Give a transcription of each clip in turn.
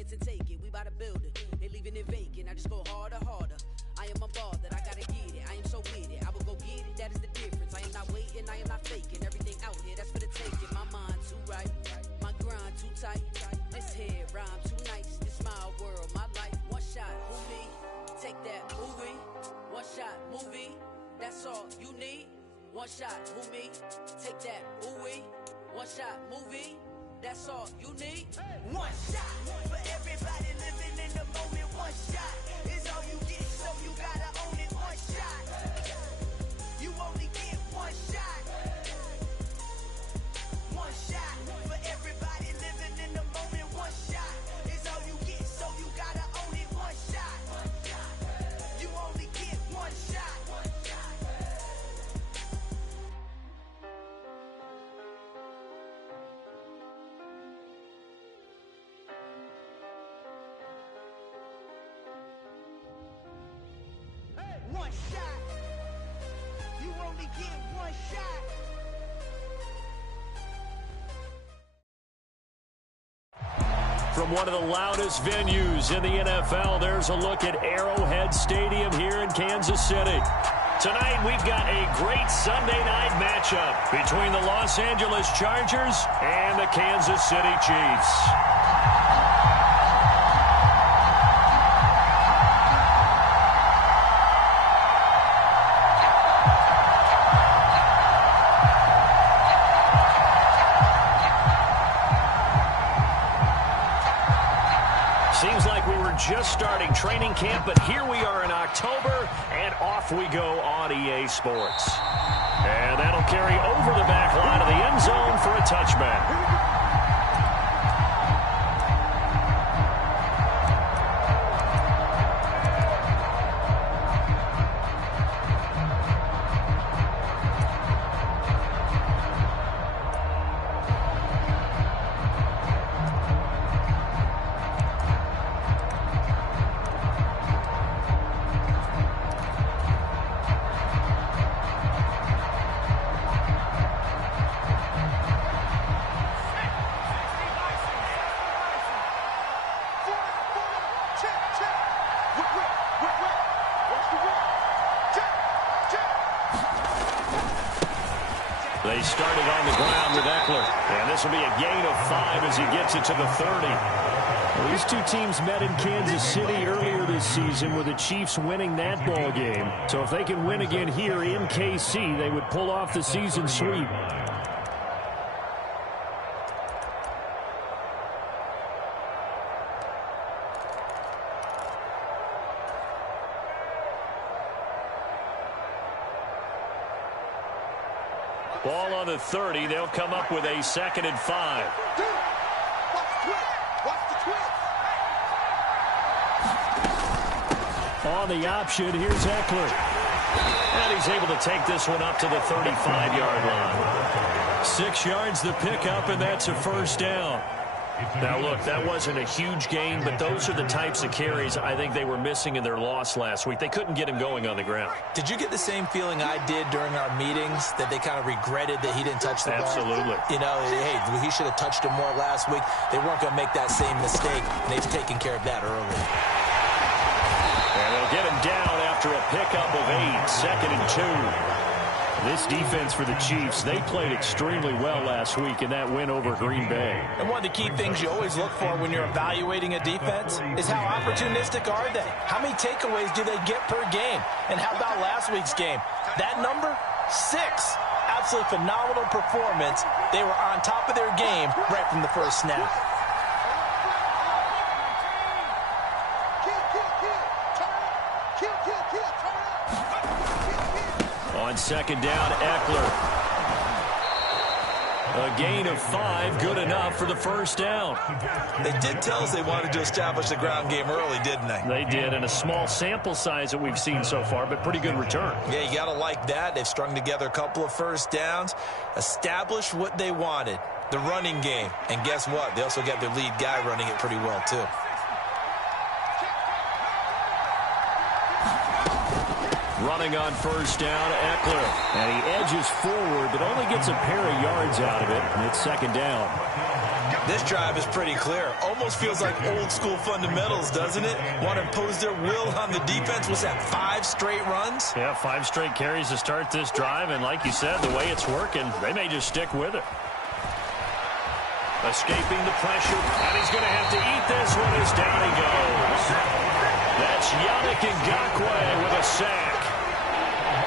chance and take it. We bout to build it. Ain't leaving it vacant. I just go harder, harder. I am a ball that I gotta get it. I am so with it. I will go get it. That is the difference. I am not waiting. I am not faking. Everything out here, that's for the taking. My mind too right. My grind too tight. This head rhyme too nice. This my world, my life. One shot, movie. Take that movie. One shot, movie. That's all you need. One shot, movie. Take that movie. One shot, movie. That's all you need. One shot for everybody living in the moment. One shot is all you get, so you gotta own it. One shot. You only get one shot. One shot for everybody living in the moment. One shot is all you get, so you gotta own it. One shot. You only get one shot. One shot. You only get one shot. From one of the loudest venues in the NFL, there's a look at Arrowhead Stadium here in Kansas City. Tonight, we've got a great Sunday night matchup between the Los Angeles Chargers and the Kansas City Chiefs. Seems like we were just starting training camp, but here we are in October, and off we go on EA Sports. And that'll carry over the back line of the end zone for a touchback. They started on the ground with Eckler, and this will be a gain of 5 as he gets it to the 30. Well, these two teams met in Kansas City earlier this season with the Chiefs winning that ball game. So if they can win again here in KC, they would pull off the season sweep. Ball on the 30. They'll come up with a 2nd and 5. On the option, here's Eckler. And he's able to take this one up to the 35-yard line. 6 yards the pickup, and that's a first down. Now, look, that wasn't a huge gain, but those are the types of carries I think they were missing in their loss last week. They couldn't get him going on the ground. Did you get the same feeling I did during our meetings, that they kind of regretted that he didn't touch the ball? Absolutely. You know, hey, he should have touched him more last week. They weren't going to make that same mistake, and they've taken care of that early. And they'll get him down after a pickup of 8, 2nd and 2. This defense for the Chiefs, they played extremely well last week in that win over Green Bay. And one of the key things you always look for when you're evaluating a defense is how opportunistic are they? How many takeaways do they get per game? And how about last week's game? That number, 6. Absolutely phenomenal performance. They were on top of their game right from the first snap. On 2nd down, Eckler. A gain of 5, good enough for the first down. They did tell us they wanted to establish the ground game early, didn't they? They did, and a small sample size that we've seen so far, but pretty good return. Yeah, you got to like that. They've strung together a couple of first downs, established what they wanted, the running game. And guess what? They also got their lead guy running it pretty well, too. Running on first down, Eckler. And he edges forward, but only gets a pair of yards out of it, and it's 2nd down. This drive is pretty clear. Almost feels like old school fundamentals, doesn't it? Want to impose their will on the defense. Was that 5 straight runs? Yeah, 5 straight carries to start this drive. And like you said, the way it's working, they may just stick with it. Escaping the pressure. And he's going to have to eat this one as down he goes. That's Yannick Ngakoue with a sack.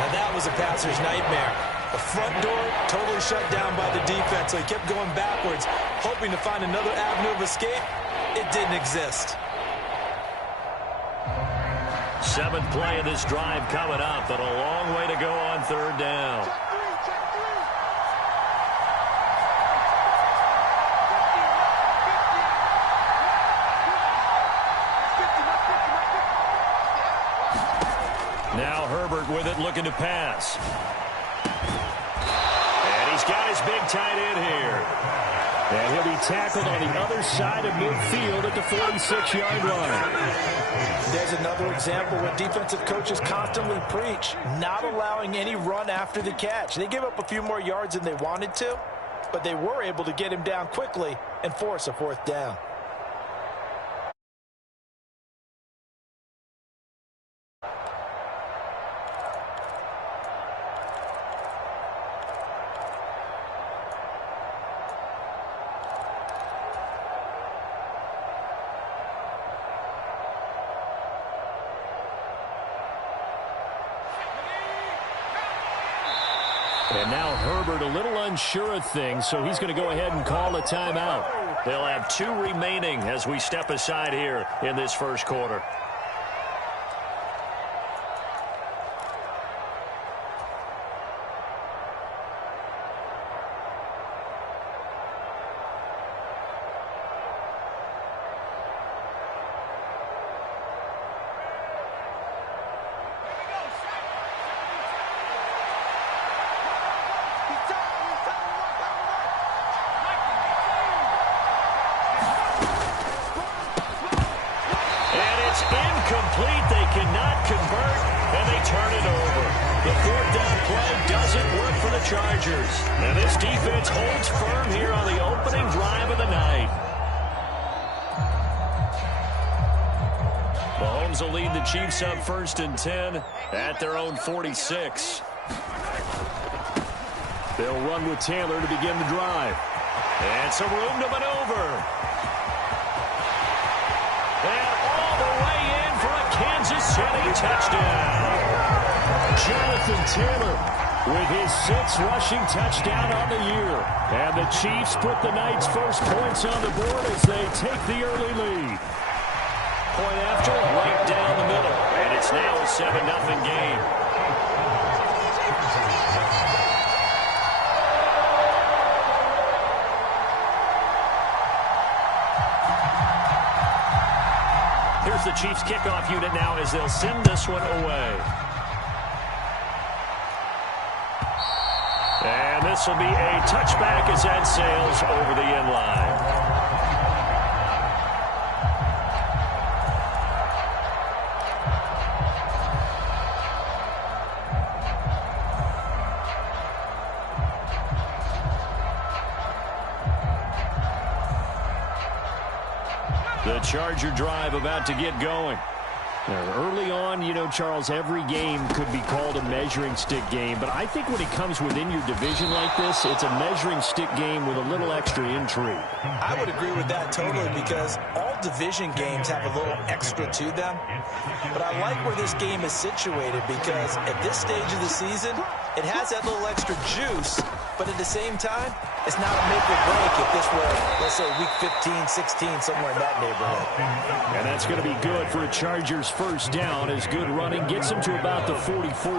Now that was a passer's nightmare. The front door totally shut down by the defense, so he kept going backwards, hoping to find another avenue of escape. It didn't exist. 7th play of this drive coming up, but a long way to go on 3rd down. Now Herbert with it, looking to pass. And he's got his big tight end here. And he'll be tackled on the other side of midfield at the 46-yard line. There's another example what defensive coaches constantly preach, not allowing any run after the catch. They gave up a few more yards than they wanted to, but they were able to get him down quickly and force a 4th down. And now Herbert a little unsure of things, so he's going to go ahead and call a timeout. They'll have 2 remaining as we step aside here in this first quarter. Incomplete. They cannot convert, and they turn it over. The 4th down play doesn't work for the Chargers. And this defense holds firm here on the opening drive of the night. Mahomes will lead the Chiefs up 1st and 10 at their own 46. They'll run with Taylor to begin the drive. And some room to maneuver. And all the way in for a Kansas City touchdown. Jonathan Taylor with his 6th rushing touchdown on the year. And the Chiefs put the night's first points on the board as they take the early lead. Point after, right down the middle. And it's now a 7-0 game. Here's the Chiefs kickoff unit now as they'll send this one away. And this will be a touchback as that sails over the end line. The Charger drive about to get going. Now, early on, you know, Charles, every game could be called a measuring stick game. But I think when it comes within your division like this, it's a measuring stick game with a little extra intrigue. I would agree with that totally because all division games have a little extra to them. But I like where this game is situated because at this stage of the season, it has that little extra juice. But at the same time, it's not a make or break if this were, let's say, week 15, 16, somewhere in that neighborhood. And that's going to be good for a Chargers first down as good running gets them to about the 44.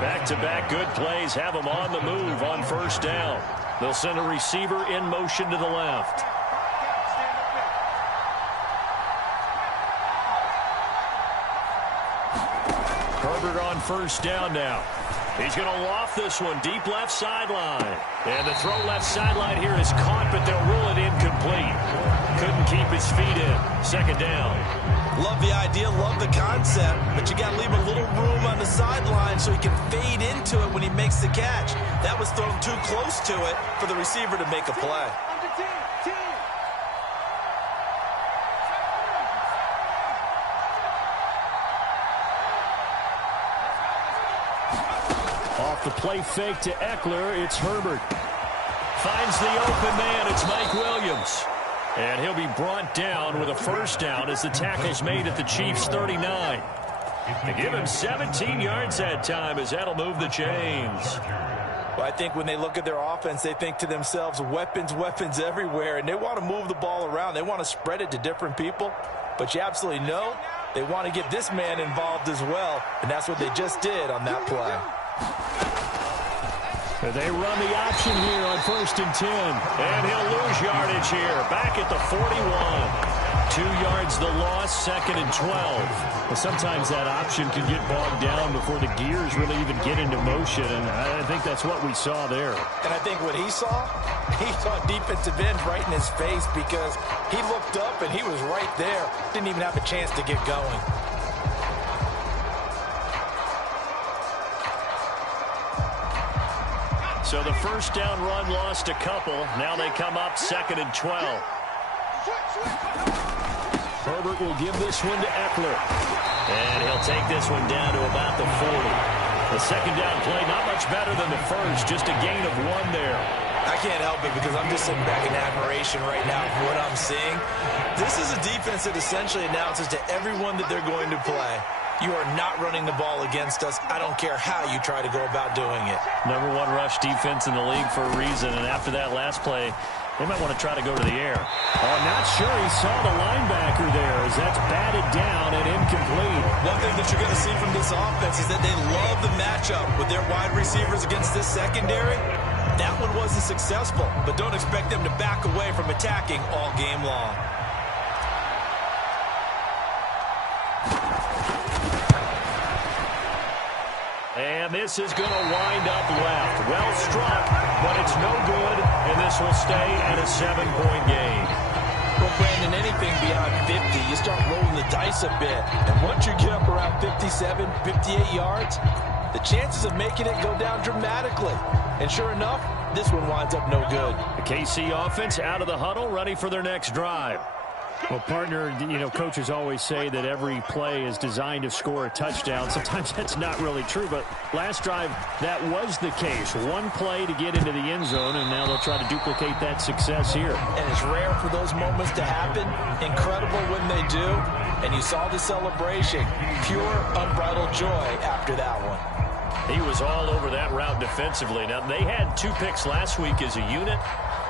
Back-to-back good plays have them on the move on first down. They'll send a receiver in motion to the left. Herbert on first down now. He's going to loft this one deep left sideline. And the throw left sideline here is caught, but they'll rule it incomplete. Couldn't keep his feet in. Second down. Love the idea, love the concept, but you got to leave a little room on the sideline so he can fade into it when he makes the catch. That was thrown too close to it for the receiver to make a play. Off the play fake to Eckler, it's Herbert. Finds the open man, it's Mike Williams. And he'll be brought down with a first down as the tackle's made at the Chiefs' 39. They give him 17 yards that time as that'll move the chains. Well, I think when they look at their offense, they think to themselves, weapons, weapons everywhere, and they want to move the ball around. They want to spread it to different people, but you absolutely know they want to get this man involved as well, and that's what they just did on that play. They run the option here on 1st and 10, and he'll lose yardage here, back at the 41. 2 yards the loss, 2nd and 12. Well, sometimes that option can get bogged down before the gears really even get into motion, and I think that's what we saw there. And I think what he saw defensive end right in his face because he looked up and he was right there. Didn't even have a chance to get going. So the first down run lost a couple. Now they come up 2nd and 12. Herbert will give this one to Eckler. And he'll take this one down to about the 40. The second down play, not much better than the first, just a gain of 1 there. I can't help it because I'm just sitting back in admiration right now for what I'm seeing. This is a defense that essentially announces to everyone that they're going to play, you are not running the ball against us. I don't care how you try to go about doing it. #1 rush defense in the league for a reason, and after that last play, they might want to try to go to the air. I'm not sure he saw the linebacker there as that's batted down and incomplete. One thing that you're going to see from this offense is that they love the matchup with their wide receivers against this secondary. That one wasn't successful, but don't expect them to back away from attacking all game long. And this is going to wind up left. Well struck, but it's no good, and this will stay at a 7-point game. Well, Brandon, anything beyond 50, you start rolling the dice a bit. And once you get up around 57, 58 yards, the chances of making it go down dramatically. And sure enough, this one winds up no good. The KC offense out of the huddle, ready for their next drive. Well, partner, coaches always say that every play is designed to score a touchdown. Sometimes that's not really true, but last drive, that was the case. One play to get into the end zone, and now they'll try to duplicate that success here. And it's rare for those moments to happen. Incredible when they do. And you saw the celebration. Pure, unbridled joy after that one. He was all over that route defensively. Now, they had 2 picks last week as a unit.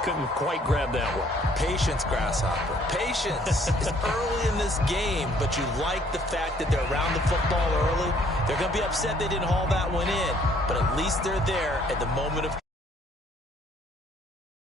Couldn't quite grab that one. Patience, Grasshopper. Patience. It's early in this game, but you like the fact that they're around the football early. They're going to be upset they didn't haul that one in, but at least they're there at the moment of